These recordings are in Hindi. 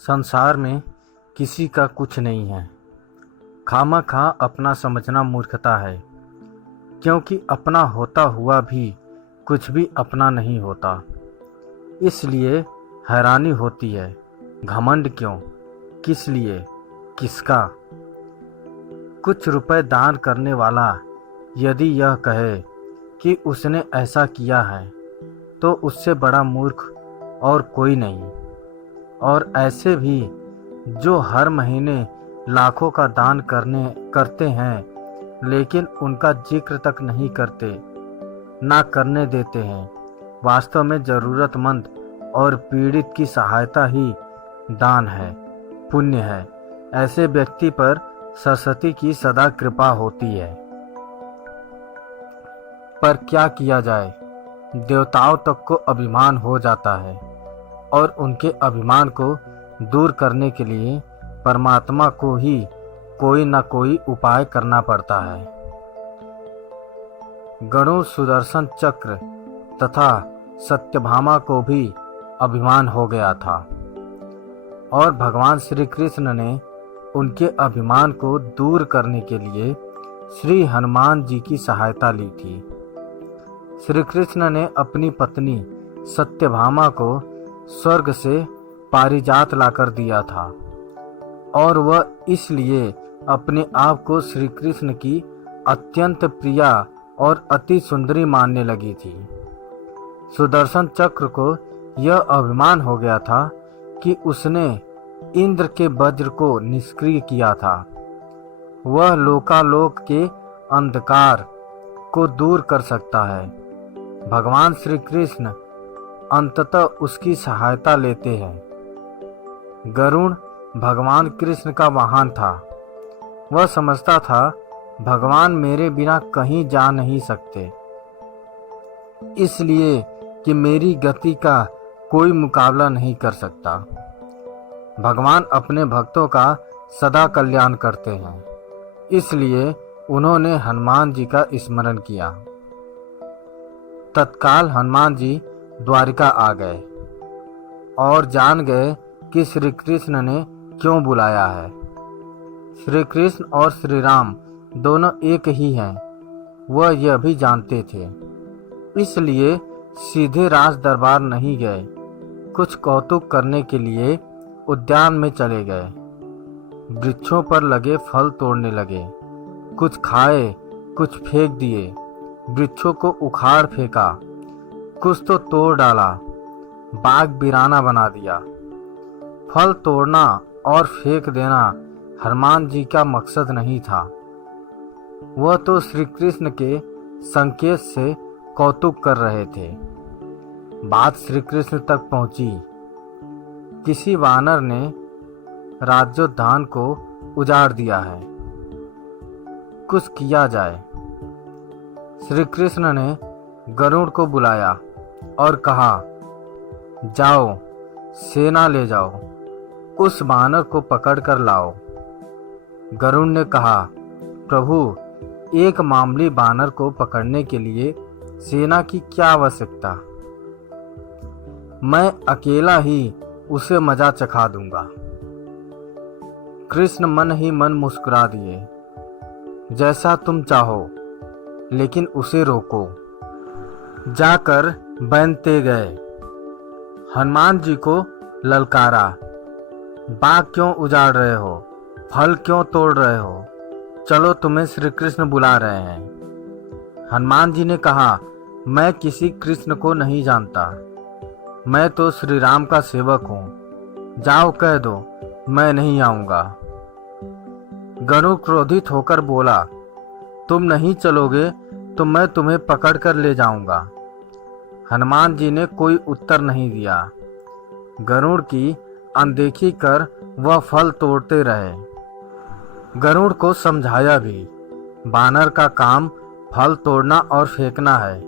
संसार में किसी का कुछ नहीं है। खामखा अपना समझना मूर्खता है, क्योंकि अपना होता हुआ भी कुछ भी अपना नहीं होता। इसलिए हैरानी होती है, घमंड क्यों, किस लिए, किसका। कुछ रुपए दान करने वाला यदि यह कहे कि उसने ऐसा किया है, तो उससे बड़ा मूर्ख और कोई नहीं। और ऐसे भी जो हर महीने लाखों का दान करते हैं, लेकिन उनका जिक्र तक नहीं करते, ना करने देते हैं। वास्तव में ज़रूरतमंद और पीड़ित की सहायता ही दान है, पुण्य है। ऐसे व्यक्ति पर सरस्वती की सदा कृपा होती है। पर क्या किया जाए, देवताओं तक को अभिमान हो जाता है, और उनके अभिमान को दूर करने के लिए परमात्मा को ही कोई न कोई उपाय करना पड़ता है। गरुड़, सुदर्शन चक्र तथा सत्यभामा को भी अभिमान हो गया था, और भगवान श्री कृष्ण ने उनके अभिमान को दूर करने के लिए श्री हनुमान जी की सहायता ली थी। श्री कृष्ण ने अपनी पत्नी सत्यभामा को स्वर्ग से पारिजात लाकर दिया था, और वह इसलिए अपने आप को श्री कृष्ण की अत्यंत प्रिया और अति सुंदरी मानने लगी थी। सुदर्शन चक्र को यह अभिमान हो गया था कि उसने इंद्र के वज्र को निष्क्रिय किया था। वह लोकालोक के अंधकार को दूर कर सकता है। भगवान श्री कृष्ण अंततः उसकी सहायता लेते हैं। गरुड़ भगवान कृष्ण का वाहन था। वह समझता था, भगवान मेरे बिना कहीं जा नहीं सकते, इसलिए कि मेरी गति का कोई मुकाबला नहीं कर सकता। भगवान अपने भक्तों का सदा कल्याण करते हैं, इसलिए उन्होंने हनुमान जी का स्मरण किया। तत्काल हनुमान जी द्वारिका आ गए और जान गए कि श्री कृष्ण ने क्यों बुलाया है। श्री कृष्ण और श्री राम दोनों एक ही हैं, वह यह भी जानते थे, इसलिए सीधे राज दरबार नहीं गए। कुछ कौतुक करने के लिए उद्यान में चले गए। वृक्षों पर लगे फल तोड़ने लगे, कुछ खाए, कुछ फेंक दिए। वृक्षों को उखाड़ फेंका, कुछ तो तोड़ डाला, बाग वीराना बना दिया। फल तोड़ना और फेंक देना हनुमान जी का मकसद नहीं था। वह तो श्री कृष्ण के संकेत से कौतुक कर रहे थे। बात श्री कृष्ण तक पहुंची। किसी वानर ने राज्योद्यान को उजाड़ दिया है, कुछ किया जाए। श्री कृष्ण ने गरुड़ को बुलाया और कहा, जाओ सेना ले जाओ, उस वानर को पकड़ कर लाओ। गरुड़ ने कहा, प्रभु, एक मामूली वानर को पकड़ने के लिए सेना की क्या आवश्यकता। मैं अकेला ही उसे मजा चखा दूंगा। कृष्ण मन ही मन मुस्कुरा दिए, जैसा तुम चाहो, लेकिन उसे रोको। जाकर बनते गए, हनुमान जी को ललकारा, बाग क्यों उजाड़ रहे हो, फल क्यों तोड़ रहे हो, चलो तुम्हें श्री कृष्ण बुला रहे हैं। हनुमान जी ने कहा, मैं किसी कृष्ण को नहीं जानता, मैं तो श्री राम का सेवक हूँ, जाओ कह दो मैं नहीं आऊंगा। गरुड़ क्रोधित होकर बोला, तुम नहीं चलोगे तो मैं तुम्हें पकड़ कर ले जाऊंगा। हनुमान जी ने कोई उत्तर नहीं दिया। गरुड़ की अनदेखी कर वह फल तोड़ते रहे। गरुड़ को समझाया भी, बानर का काम फल तोड़ना और फेंकना है,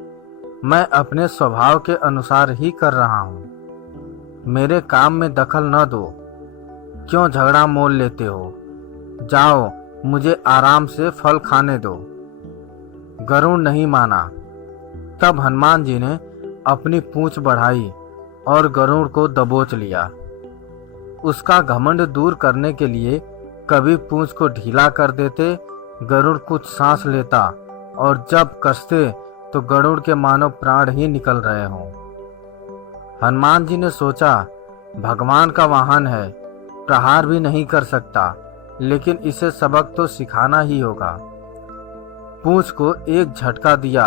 मैं अपने स्वभाव के अनुसार ही कर रहा हूँ, मेरे काम में दखल न दो। क्यों झगड़ा मोल लेते हो, जाओ मुझे आराम से फल खाने दो। गरुड़ नहीं माना। तब हनुमान जी ने अपनी पूंछ बढ़ाई और गरुड़ को दबोच लिया। उसका घमंड दूर करने के लिए कभी पूंछ को ढीला कर देते, गरुड़ कुछ सांस लेता और जब कसते तो गरुड़ के मानो प्राण ही निकल रहे हों। हनुमान जी ने सोचा, भगवान का वाहन है, प्रहार भी नहीं कर सकता, लेकिन इसे सबक तो सिखाना ही होगा। पूंछ को एक झटका दिया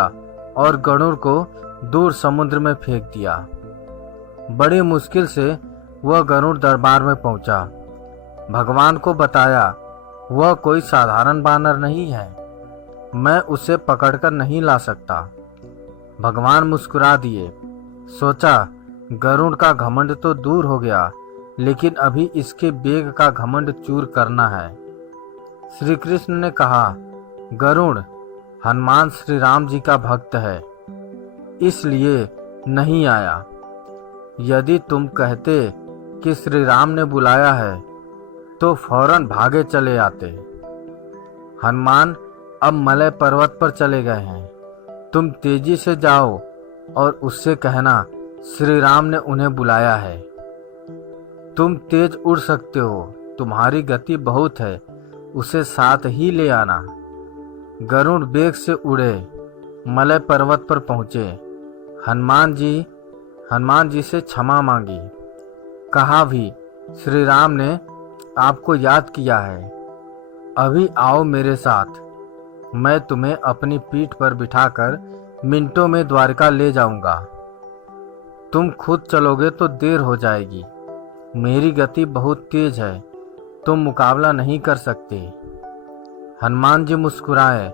और गरुड़ को दूर समुद्र में फेंक दिया। बड़ी मुश्किल से वह गरुड़ दरबार में पहुंचा। भगवान को बताया, वह कोई साधारण बानर नहीं है, मैं उसे पकड़कर नहीं ला सकता। भगवान मुस्कुरा दिए। सोचा, गरुड़ का घमंड तो दूर हो गया, लेकिन अभी इसके वेग का घमंड चूर करना है। श्री कृष्ण ने कहा, गरुड़, हनुमान श्री राम जी का भक्त है, इसलिए नहीं आया। यदि तुम कहते कि श्री राम ने बुलाया है तो फौरन भागे चले आते। हनुमान अब मलय पर्वत पर चले गए हैं। तुम तेजी से जाओ और उससे कहना श्री राम ने उन्हें बुलाया है। तुम तेज उड़ सकते हो, तुम्हारी गति बहुत है, उसे साथ ही ले आना। गरुड़ वेग से उड़े, मलय पर्वत पर पहुंचे। हनुमान जी से क्षमा मांगी। कहा भी, श्री राम ने आपको याद किया है, अभी आओ मेरे साथ, मैं तुम्हें अपनी पीठ पर बिठाकर मिनटों में द्वारका ले जाऊंगा। तुम खुद चलोगे तो देर हो जाएगी, मेरी गति बहुत तेज है, तुम मुकाबला नहीं कर सकते। हनुमान जी मुस्कुराए,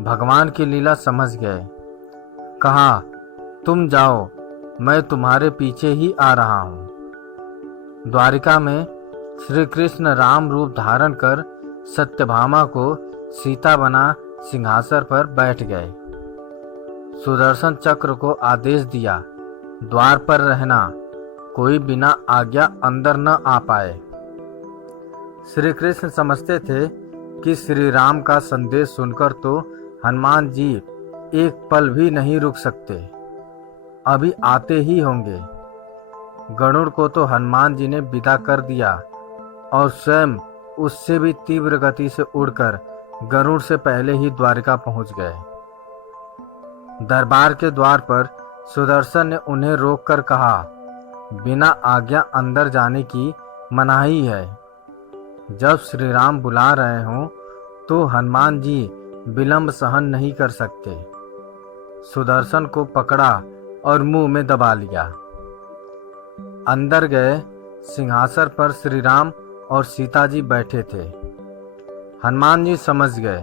भगवान की लीला समझ गए। कहा, तुम जाओ, मैं तुम्हारे पीछे ही आ रहा हूँ। द्वारिका में श्री कृष्ण राम रूप धारण कर सत्यभामा को सीता बना सिंहासन पर बैठ गए। सुदर्शन चक्र को आदेश दिया, द्वार पर रहना, कोई बिना आज्ञा अंदर न आ पाए। श्री कृष्ण समझते थे कि श्री राम का संदेश सुनकर तो हनुमान जी एक पल भी नहीं रुक सकते, अभी आते ही होंगे। गरुड़ को तो हनुमान जी ने विदा कर दिया और स्वयं उससे भी तीव्र गति से उड़कर गरुड़ से पहले ही द्वारिका पहुंच गए। दरबार के द्वार पर सुदर्शन ने उन्हें रोककर कहा, बिना आज्ञा अंदर जाने की मनाही है। जब श्री राम बुला रहे हों तो हनुमान जी विलंब सहन नहीं कर सकते। सुदर्शन को पकड़ा और मुंह में दबा लिया। अंदर गए, सिंहासन पर श्री राम और सीता जी बैठे थे। हनुमान जी समझ गए।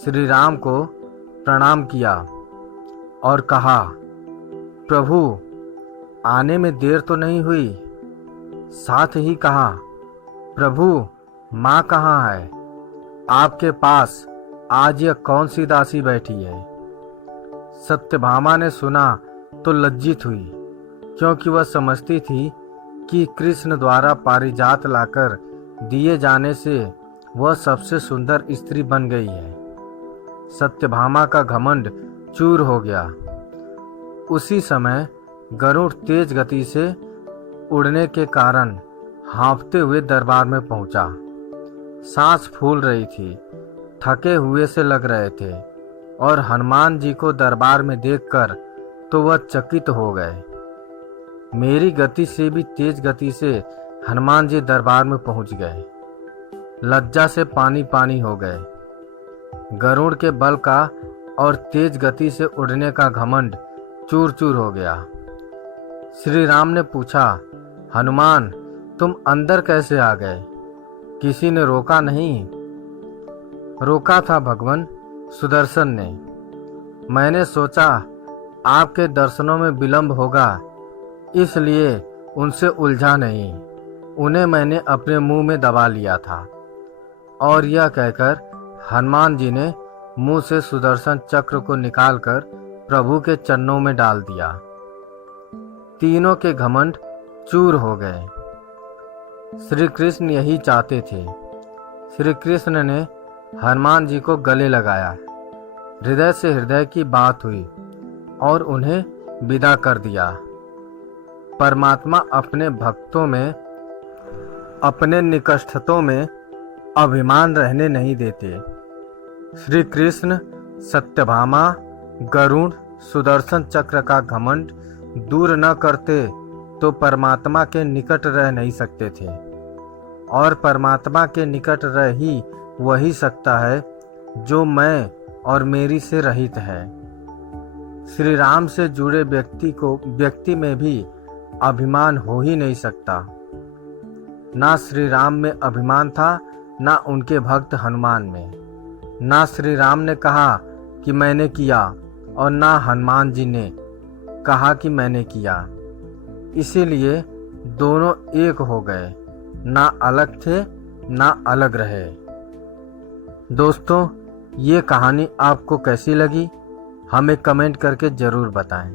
श्री राम को प्रणाम किया और कहा, प्रभु, आने में देर तो नहीं हुई? साथ ही कहा, प्रभु, माँ कहाँ है? आपके पास आज यह कौन सी दासी बैठी है? सत्यभामा ने सुना तो लज्जित हुई, क्योंकि वह समझती थी कि कृष्ण द्वारा पारिजात लाकर दिए जाने से वह सबसे सुंदर स्त्री बन गई है। सत्यभामा का घमंड चूर हो गया। उसी समय गरुड़ तेज गति से उड़ने के कारण हाँफते हुए दरबार में पहुंचा। सांस फूल रही थी, थके हुए से लग रहे थे और हनुमान जी को दरबार में देखकर तो वह चकित हो गए। मेरी गति से भी तेज गति से हनुमान जी दरबार में पहुंच गए। लज्जा से पानी पानी हो गए। गरुड़ के बल का और तेज गति से उड़ने का घमंड चूर चूर हो गया। श्री राम ने पूछा, हनुमान, तुम अंदर कैसे आ गए? किसी ने रोका नहीं? रोका था भगवान, सुदर्शन ने। मैंने सोचा आपके दर्शनों में विलंब होगा, इसलिए उनसे उलझा नहीं। उन्हें मैंने अपने मुंह में दबा लिया था। और यह कहकर हनुमान जी ने मुंह से सुदर्शन चक्र को निकालकर प्रभु के चरणों में डाल दिया। तीनों के घमंड चूर हो गए। श्री कृष्ण यही चाहते थे। श्री कृष्ण ने हनुमान जी को गले लगाया। हृदय से हृदय की बात हुई और उन्हें विदा कर दिया। परमात्मा अपने भक्तों में अपने निकटस्थों में अभिमान रहने नहीं देते। श्री कृष्ण सत्यभामा, गरुड़, सुदर्शन चक्र का घमंड दूर न करते तो परमात्मा के निकट रह नहीं सकते थे, और परमात्मा के निकट रह ही वही सकता है जो मैं और मेरी से रहित है। श्री राम से जुड़े व्यक्ति में भी अभिमान हो ही नहीं सकता। ना श्री राम में अभिमान था, ना उनके भक्त हनुमान में। ना श्री राम ने कहा कि मैंने किया, और ना हनुमान जी ने कहा कि मैंने किया। इसीलिए दोनों एक हो गए, ना अलग थे ना अलग रहे। दोस्तों, ये कहानी आपको कैसी लगी हमें कमेंट करके ज़रूर बताएं।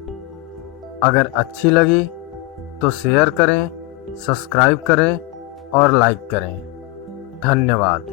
अगर अच्छी लगी तो शेयर करें, सब्सक्राइब करें और लाइक करें। धन्यवाद।